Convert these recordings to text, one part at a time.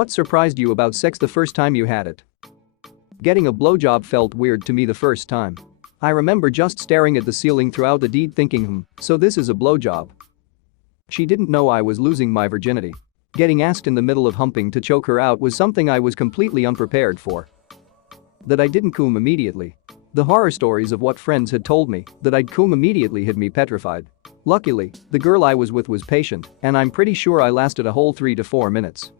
What surprised you about sex the first time you had it? Getting a blowjob felt weird to me the first time. I remember just staring at the ceiling throughout the deed thinking, so this is a blowjob. She didn't know I was losing my virginity. Getting asked in the middle of humping to choke her out was something I was completely unprepared for. That I didn't cum immediately. The horror stories of what friends had told me that I'd cum immediately had me petrified. Luckily, the girl I was with was patient, and I'm pretty sure I lasted a whole 3 to 4 minutes.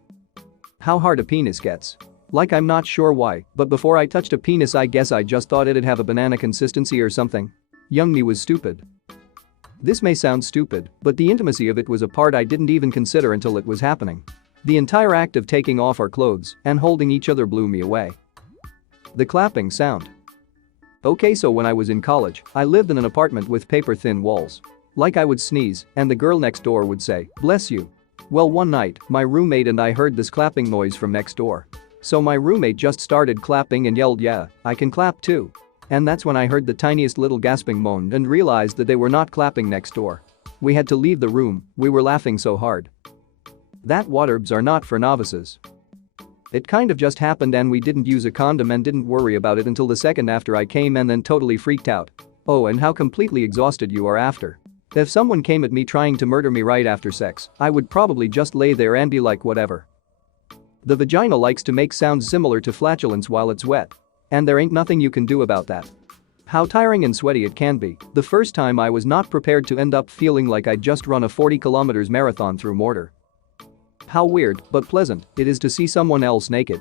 How hard a penis gets. Like I'm not sure why, but before I touched a penis I guess I just thought it'd have a banana consistency or something. Young me was stupid. This may sound stupid, but the intimacy of it was a part I didn't even consider until it was happening. The entire act of taking off our clothes and holding each other blew me away. The clapping sound. Okay, so when I was in college, I lived in an apartment with paper-thin walls. Like I would sneeze, and the girl next door would say, "Bless you." Well, one night, my roommate and I heard this clapping noise from next door. So my roommate just started clapping and yelled, "Yeah, I can clap too." And that's when I heard the tiniest little gasping moan and realized that they were not clapping next door. We had to leave the room, we were laughing so hard. That waterbs are not for novices. It kind of just happened and we didn't use a condom and didn't worry about it until the second after I came and then totally freaked out. Oh, and how completely exhausted you are after. If someone came at me trying to murder me right after sex, I would probably just lay there and be like whatever. The vagina likes to make sounds similar to flatulence while it's wet. And there ain't nothing you can do about that. How tiring and sweaty it can be. The first time I was not prepared to end up feeling like I'd just run a 40 kilometers marathon through mortar. How weird, but pleasant, it is to see someone else naked.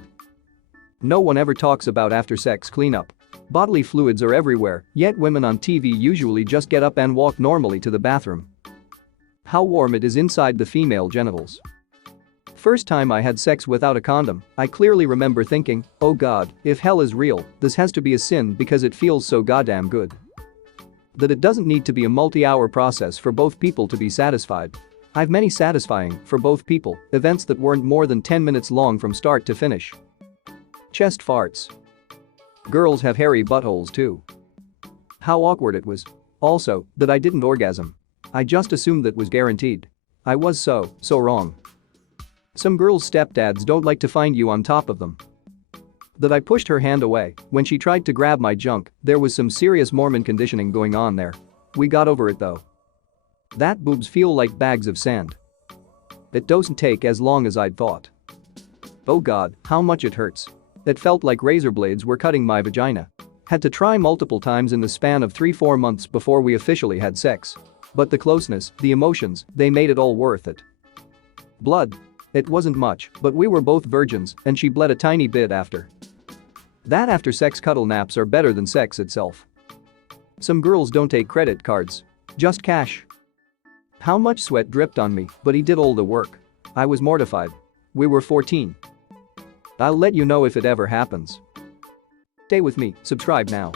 No one ever talks about after-sex cleanup. Bodily fluids are everywhere, yet women on TV usually just get up and walk normally to the bathroom. How warm it is inside the female genitals. First time I had sex without a condom, I clearly remember thinking, oh god, if hell is real, this has to be a sin because it feels so goddamn good. That it doesn't need to be a multi-hour process for both people to be satisfied. I've many satisfying, for both people, events that weren't more than 10 minutes long from start to finish. Chest farts. Girls have hairy buttholes too. How awkward it was. Also, that I didn't orgasm. I just assumed that was guaranteed. I was so wrong. Some girls' stepdads don't like to find you on top of them. That I pushed her hand away when she tried to grab my junk, there was some serious Mormon conditioning going on there. We got over it though. That boobs feel like bags of sand. It doesn't take as long as I'd thought. Oh god, how much it hurts. It felt like razor blades were cutting my vagina. Had to try multiple times in the span of 3-4 months before we officially had sex. But the closeness, the emotions, they made it all worth it. Blood. It wasn't much, but we were both virgins and she bled a tiny bit after. That after-sex cuddle naps are better than sex itself. Some girls don't take credit cards. Just cash. How much sweat dripped on me, but he did all the work. I was mortified. We were 14. I'll let you know if it ever happens. Stay with me, subscribe now.